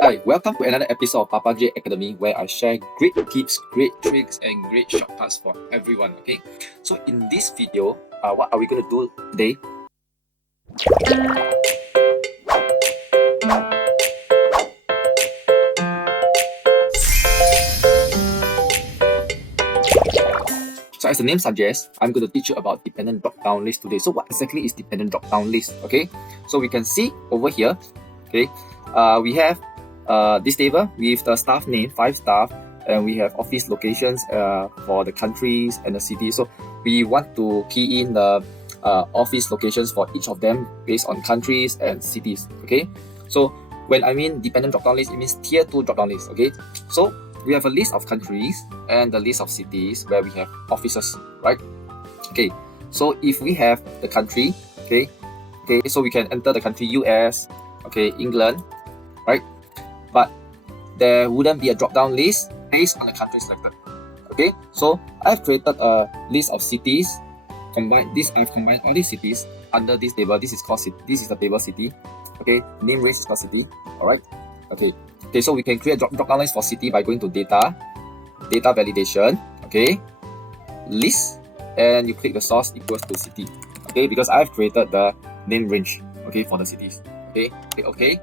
Hi, welcome to another episode of Papa J Academy where I share great tips, great tricks, and great shortcuts for everyone. Okay, so in this video, what are we going to do today? So as the name suggests, I'm going to teach you about dependent drop-down list today. So what exactly is dependent drop-down list? Okay, so we can see over here, okay, we have this table with the staff name, 5 staff, and we have office locations for the countries and the cities. So we want to key in the office locations for each of them based on countries and cities. Okay, so when I mean dependent drop-down list, it means tier 2 drop-down list. Okay, so we have a list of countries and the list of cities where we have offices, right? Okay, so if we have the country, okay, so we can enter the country US, okay, England, right? But there wouldn't be a drop-down list based on the country selected. Okay, so I've created a list of cities. I've combined all these cities under this table. This is called city. This is the table city. Okay, name range is called city. All right. Okay, so we can create drop-down list for city by going to data validation, okay, list, and you click the source equals to city, okay, because I've created the name range, okay, for the cities. Okay, click OK,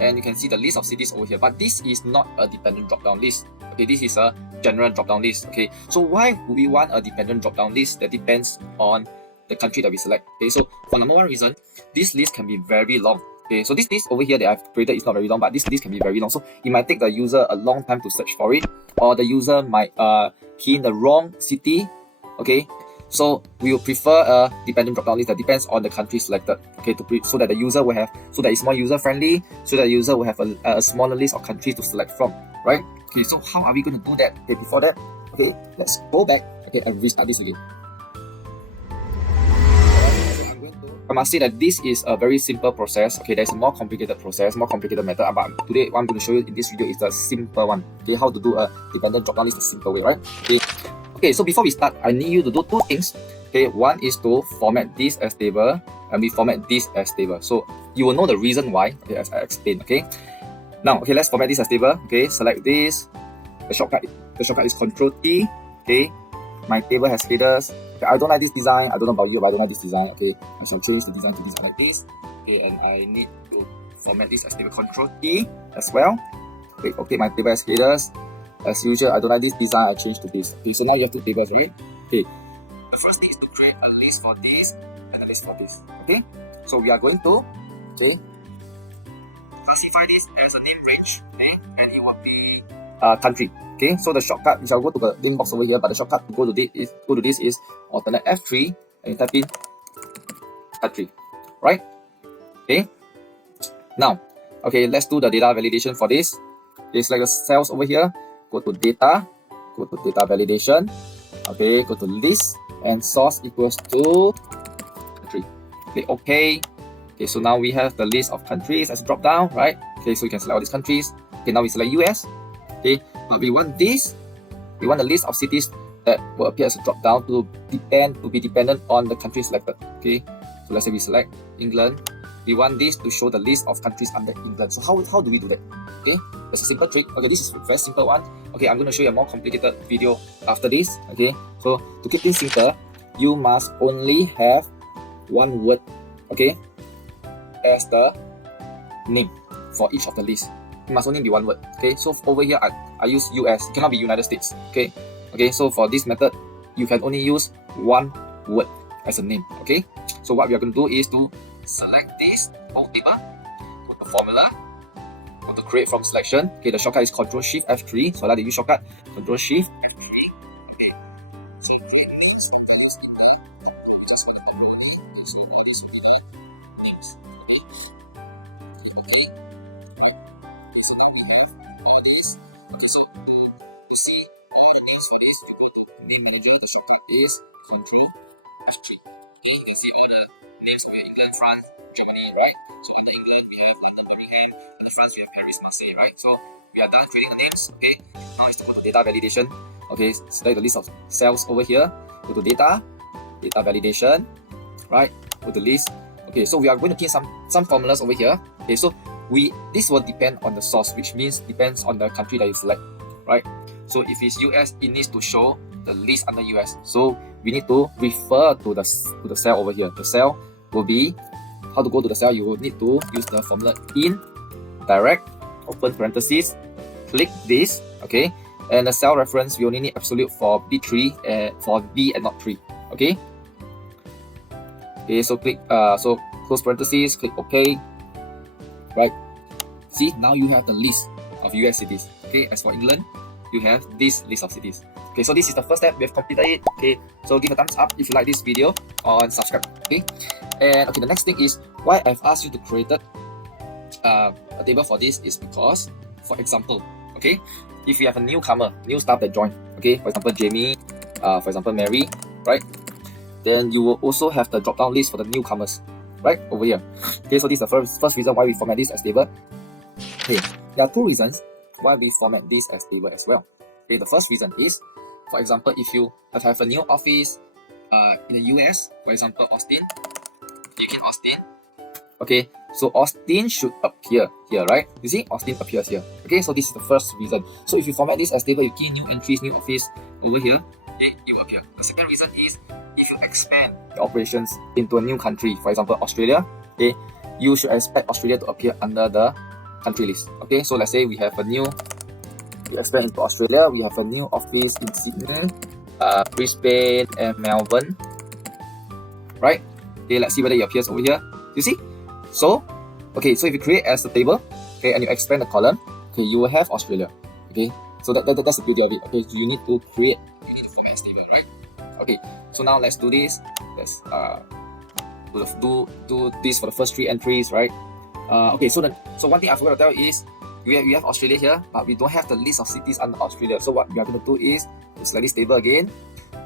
and you can see the list of cities over here, but this is not a dependent drop-down list. Okay, this is a general drop-down list. Okay, so why would we want a dependent drop-down list? That depends on the country that we select. Okay, so for number one reason, this list can be very long. Okay, so this list over here that I've created is not very long, but this list can be very long. So it might take the user a long time to search for it, or the user might key in the wrong city. Okay, so we will prefer a dependent drop-down list that depends on the country selected. Okay, so that the user will have, so that it's more user-friendly, so that the user will have a smaller list of countries to select from, right? Okay, so how are we going to do that? Okay, before that, okay, let's go back, okay, and restart this again. I must say that this is a very simple process. Okay, there's a more complicated process, more complicated method. But today, what I'm going to show you in this video is the simple one. Okay, how to do a dependent drop-down list the simple way, right? Okay, so before we start, I need you to do two things. Okay, one is to format this as table, and we format this as table. So you will know the reason why, okay, as I explained. Okay, now, okay, let's format this as table. Okay, select this. The shortcut is Control T. Okay, my table has headers. Okay, I don't like this design. I don't know about you, but I don't like this design. Okay, so I'll change the design to design like this. Okay, and I need to format this as table Control T as well. Okay, my table has headers. As usual, I don't like this design. I change to this. Okay, so now you have two tables, right? Okay, the first thing is to create a list for this and a list for this. Okay, so we are going to classify this as a name range, okay, and it will be country. Okay, so the shortcut, which I'll go to the link box over here, but the shortcut to go to this is alternate F3 and you type in country, right? Okay, now, okay, let's do the data validation for this. Okay, select the cells over here, go to data validation, okay, go to list, and source equals to country. Click OK. Okay, so now we have the list of countries as a drop down, right? Okay, so you can select all these countries. Okay, now we select US. Okay, but we want the list of cities that will appear as a drop down to be dependent on the country selected. Okay, so let's say we select England. We want this to show the list of countries under England. So how do we do that? Okay, that's a simple trick. Okay, this is a very simple one. Okay, I'm going to show you a more complicated video after this. Okay, so to keep things simple, you must only have one word, okay, as the name for each of the lists. It must only be one word. Okay, so over here I use US. It cannot be United States. Okay, so for this method, you can only use one word as a name. Okay, so what we are going to do is to select this whole table, go to formula, go to create from selection. Okay, the shortcut is Control Shift F3. So I like to use shortcut Control Shift. Okay, so create this. Just want to so all these names. Okay. So now we have all these. Okay, so to see all the names for this, you go to Name Manager. The shortcut is Control F3. Okay, you can see all the names for England, France, Germany, right? So under England we have London, Birmingham. Under France we have Paris, Marseille, right? So we are done creating the names. Okay, now it's to go to data validation. Okay, select the list of cells over here. Go to data validation, right? Go to list. Okay, so we are going to key some formulas over here. Okay, so this will depend on the source, which means depends on the country that you select, right? So if it's US, it needs to show the list under US. So we need to refer to the cell over here. The cell will be, how to go to the cell, you will need to use the formula in direct open parentheses, click this, okay, and the cell reference we only need absolute for B3 and for B and not 3, okay. Okay, so click so close parentheses, click OK, right? See, now you have the list of US cities. Okay, as for England, you have this list of cities. Okay, so this is the first step. We have completed it. Okay, so give a thumbs up if you like this video and subscribe. Okay, and okay, the next thing is why I've asked you to create a table for this is because, for example, okay, if you have a newcomer, new staff that join, okay, for example Jamie, for example Mary, right? Then you will also have the drop-down list for the newcomers, right, over here. Okay, so this is the first reason why we format this as table. Okay, there are two reasons why we format this as table as well. Okay, the first reason is, for example, if you have a new office in the US, for example Austin, you can Austin. Okay, so Austin should appear here, right? You see, Austin appears here. Okay, so this is the first reason. So if you format this as table, you key new entries, new office over here, okay, it will appear. The second reason is if you expand the operations into a new country, for example Australia, okay, you should expect Australia to appear under the country list. Okay, so let's say we expand into Australia, we have a new office in Sydney, Brisbane and Melbourne, right? Okay, let's see whether it appears over here. You see? So, okay, so if you create as a table, okay, and you expand the column, okay, you will have Australia. Okay, so that's the beauty of it. Okay, so you need to format as table, right? Okay, so now let's do this. Let's do this for the first 3 entries, right? Okay, so one thing I forgot to tell is we have Australia here, but we don't have the list of cities under Australia. So what we are going to do is to select this table again,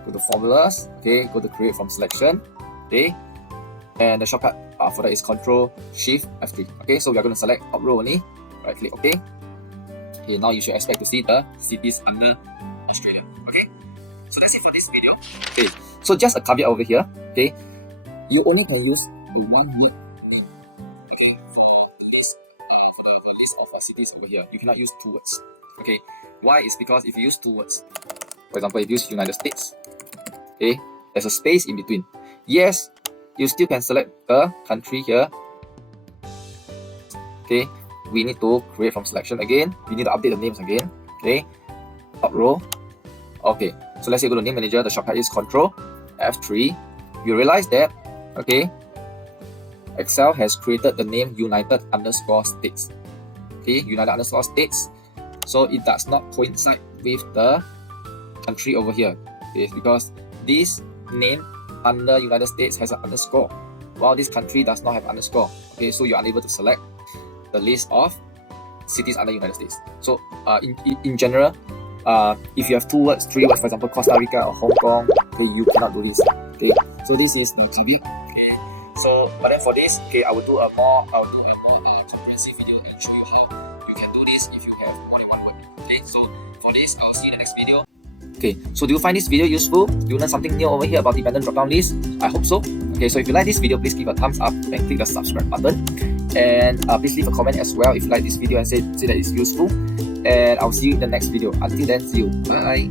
go to formulas, okay, go to create from selection, okay, and the shortcut for that is Ctrl Shift F3. Okay, so we are going to select top row only, right click OK. Okay, now you should expect to see the cities under Australia. Okay, so that's it for this video. Okay, so just a caveat over here, okay, you only can use one word name, okay, for the list of cities over here. You cannot use 2 words. Okay, why? Is because if you use 2 words, for example, if you use United States, okay, there's a space in between. Yes, you still can select a country here. Okay, we need to create from selection again. We need to update the names again. Okay, top row. Okay, so let's say go to name manager. The shortcut is Ctrl F3. You realize that, okay, Excel has created the name United_States. Okay, United_States. So it does not coincide with the country over here. Okay, because this name under United States has an underscore, while this country does not have underscore. Okay, so you're unable to select the list of cities under United States. So in general, if you have 2 words, 3 words, for example Costa Rica or Hong Kong, okay, you cannot do this. Okay, so this is the caveat. Okay, so but then for this, okay, I will do a more comprehensive video and show you how you can do this if you have more than 1 word. Okay, so for this, I'll see you in the next video. Okay, so do you find this video useful? Do you learn something new over here about dependent drop-down list? I hope so. Okay, so if you like this video, please give a thumbs up and click the subscribe button. And please leave a comment as well if you like this video and say that it's useful. And I'll see you in the next video. Until then, see you. Bye.